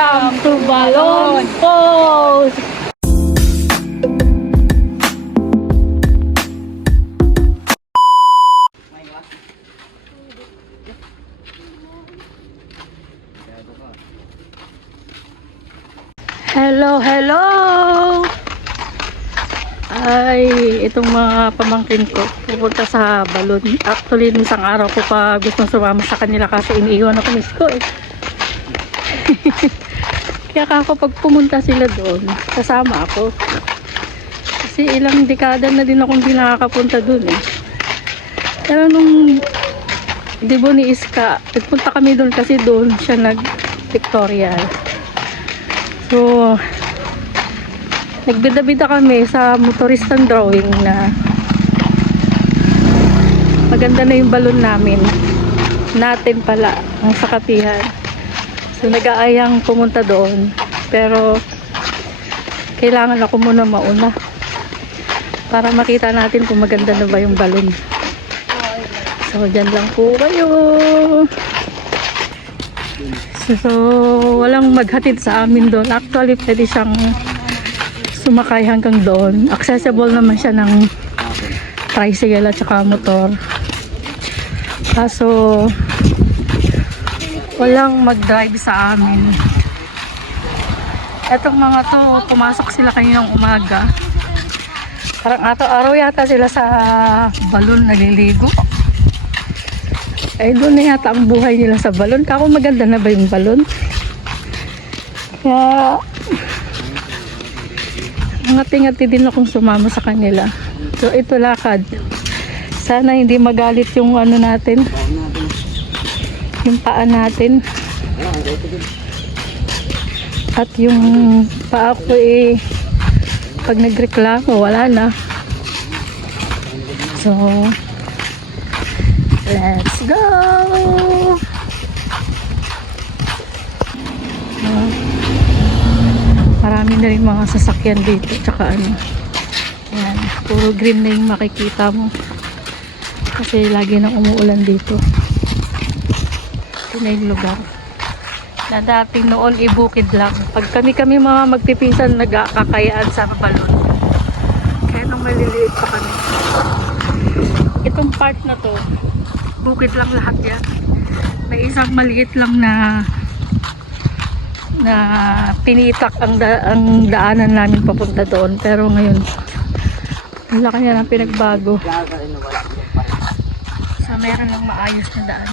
Welcome to Balon Post! Hello, hello! Ay, itong mga pamangkin ko pupunta sa balon. Actually, isang araw ko pa gustong sumama sa kanila kasi iniiwan ako miss ko eh. Kaya ako pag pumunta sila doon, kasama ako. Kasi ilang dekada na din akong hindi nakakapunta doon eh. Pero nung debo ni Iska, nagpunta kami doon kasi doon siya nag-pictorial. So, nagbida-bida kami sa motoristang drawing na maganda na yung balon natin pala ang sakatihan. So nag-aayang pumunta doon, pero kailangan ako muna mauna para makita natin kung maganda na ba yung balon. So dyan lang po kayo. So walang maghatid sa amin doon. Actually pwede siyang sumakay hanggang doon. Accessible naman siya ng tricycle at saka motor. Kaso walang mag-drive sa amin. Etong mga to, pumasok sila kaninang umaga. Parang araw-araw yata sila sa balon naliligo. Eh doon na yata ang buhay nila sa balon. Kako maganda na ba yung balon? Kaya ngati-ngati din akong sumama sa kanila. So ito lakad. Sana hindi magalit yung ano natin, yung paa natin. At yung paa ko eh, pag nagreklamo wala na. So let's go. Marami na rin mga sasakyan dito, tsaka ano, yan, puro green na yung makikita mo kasi lagi nang umuulan dito. Ito na yung lugar na dating noon ibukid lang. Pag kami mga magpipinsan nagkakayaan sa balon, kaya nung maliliit pa kami, itong part na to bukid lang lahat yan. May isang maliit lang na pinitak ang daanan namin papunta doon, pero ngayon wala kanya ng pinagbago. So meron lang maayos na daan.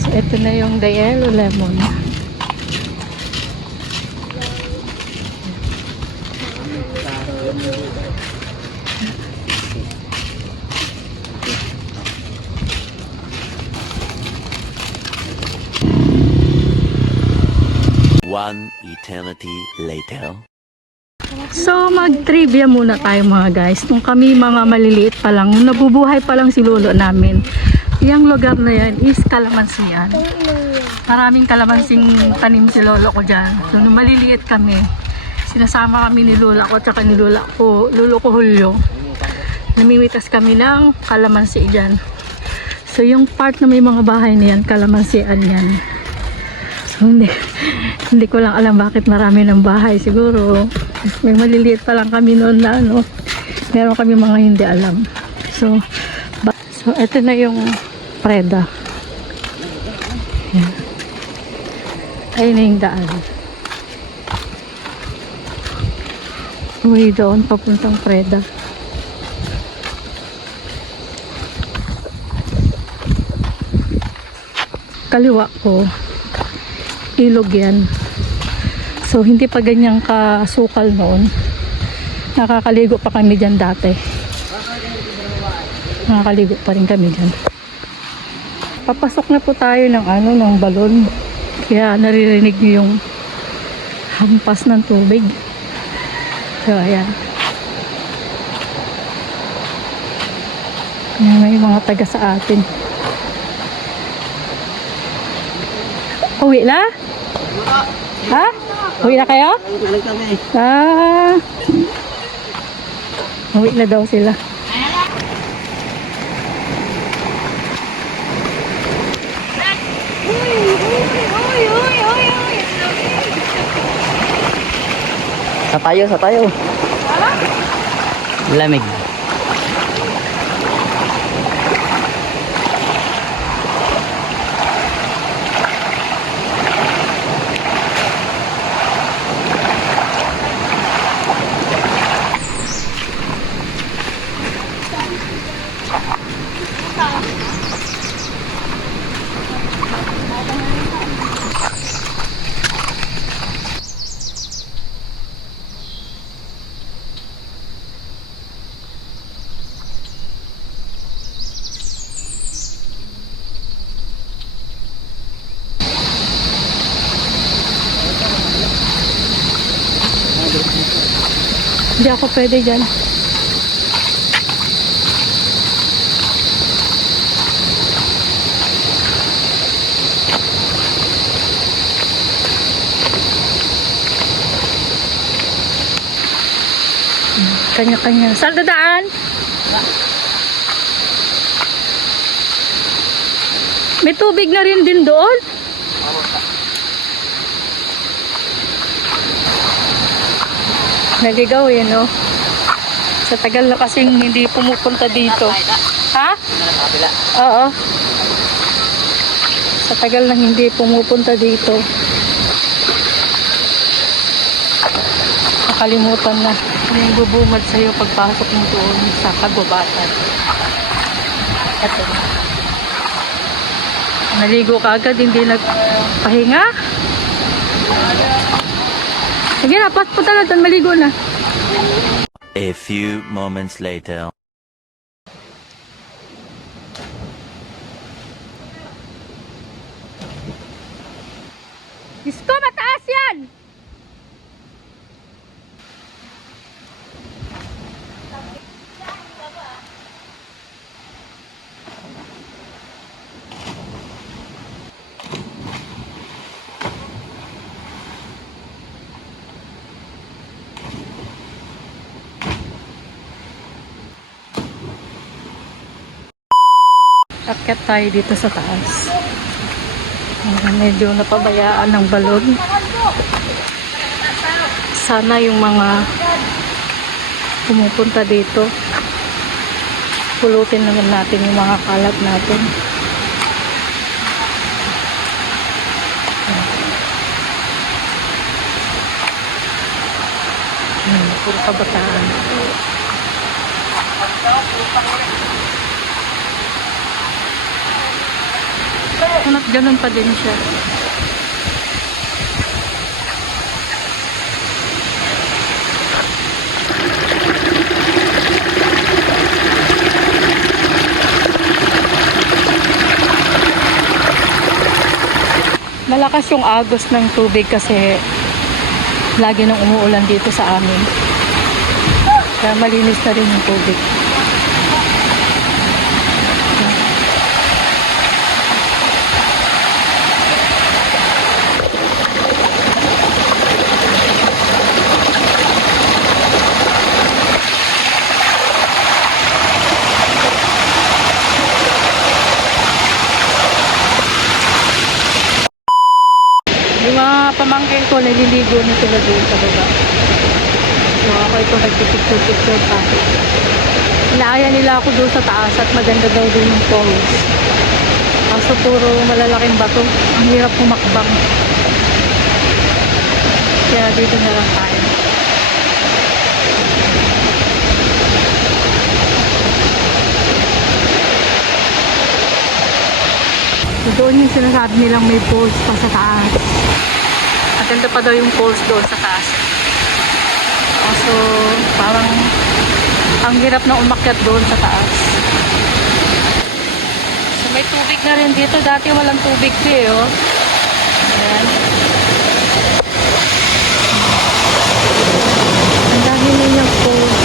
So ito na yung The Yellow Lemon. One eternity later. So mag-trivia muna tayo mga guys. Nung kami mga maliliit pa lang, nung nabubuhay pa lang si lolo namin, yung lugar na yan is kalamansi yan. Maraming kalamansing tanim si lolo ko dyan. So nung maliliit kami, sinasama kami ni lola ko at saka ni lolo ko Julio. Namimitas kami ng kalamansi dyan. So yung part na may mga bahay na yan, kalamansian yan. So hindi ko lang alam bakit marami ng bahay. Siguro may maliliit pa lang kami noon na ano, meron kami mga hindi alam. So eto na yung Preda. Yan. Ayun na yung daan. Uwi doon papuntang Preda. Kaliwa ko ilog yan. So hindi pa ganyang kasukal noon. Nakakaligo pa kami dyan dati. Nakakaligo pa rin kami dyan. Papasok na po tayo ng ano, ng balon. Kaya naririnig niyo yung hampas ng tubig. So ayan. May mga taga sa atin. Uwi na? Ha? Uwi na kayo? Uwi na daw sila. Sa tayo. Lamig. Hindi ako pwede dyan. Kanya-kanya. Saan dadaan? May tubig na rin din doon. Naligaw eh, no? Sa tagal na kasing hindi pumupunta dito. Ha? Oo. Sa tagal na hindi pumupunta dito. Nakalimutan na yung bubumad sa'yo pagpasok mo doon sa kagubatan. Ito na. Naligo ka agad, hindi nagpahinga. Sige na, punta na doon, maligo na. A few moments later. Diyos ko, mataas yan! Akyat tayo dito sa taas. Medyo napabayaan ng balon. Sana yung mga pumupunta dito, pulutin naman natin yung mga kalat natin. Puro kabataan. At ganun pa din siya. Malakas yung agos ng tubig kasi lagi nang umuulan dito sa amin. Kaya malinis na rin yung tubig. Yung mga pamangkin ko, naliligo na sila doon sa baba. So ako ito nagpipicture-picture pa. Inaaya nila ako doon sa taas at maganda daw doon yung falls. Kaso puro malalaking bato. Ang hirap pumakbang. Kaya dito na lang tayo. Doon yung sinasabi nilang may falls pa sa taas. Maganda pa daw yung falls doon sa taas. Kaso parang ang hirap na umakyat doon sa taas. So may tubig na rin dito. Dati walang tubig dito, oh. Ayan. Ang dami nilang falls.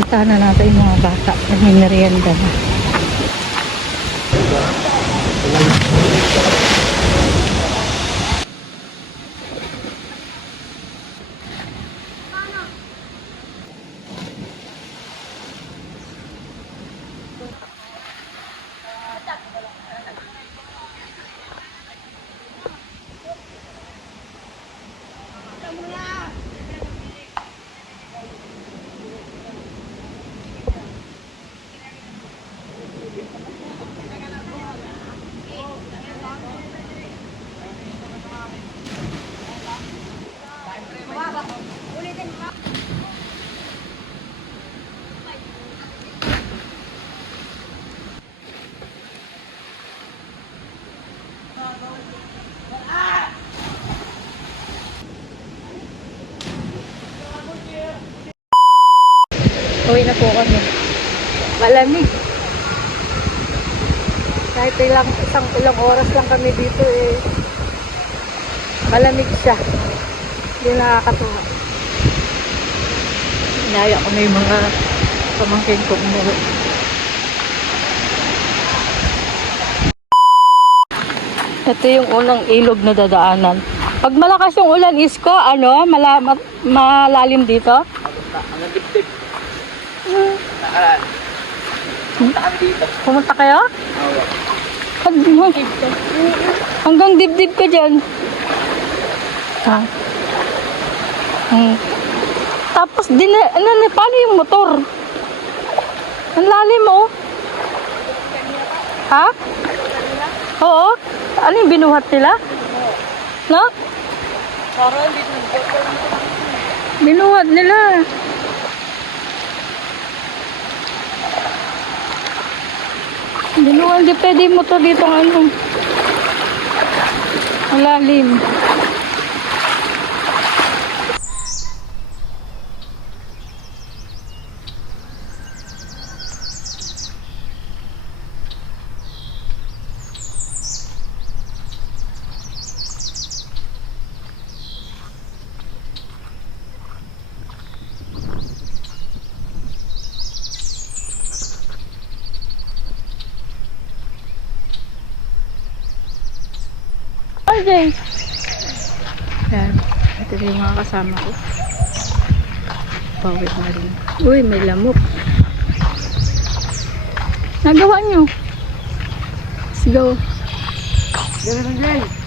Puntahan na natin yung mga bata. May merienda na. Uwi na po kami. Malamig. Kahit ilang oras lang kami dito eh. Malamig siya. Hindi nakakatuwa. Inaya ko na yung mga pamangkin ko umuwi. Ito yung unang ilog na dadaanan. Pag malakas yung ulan, Isko, malalim dito? Ang dip-dip. Pumunta kayo? Hanggang dibdib ka dyan. Ah. Tapos, paano yung motor? Ang lalim mo. Ha? Oo. Ano yung binuhat nila? No? Binuhat nila. Hindi pwede mo to dito ang lalim. James. Yan. Ito yung mga kasama ko. Pawit na rin. Uy, may lamok. Nagawa nyo. Let's go. Ganun lang, Jay.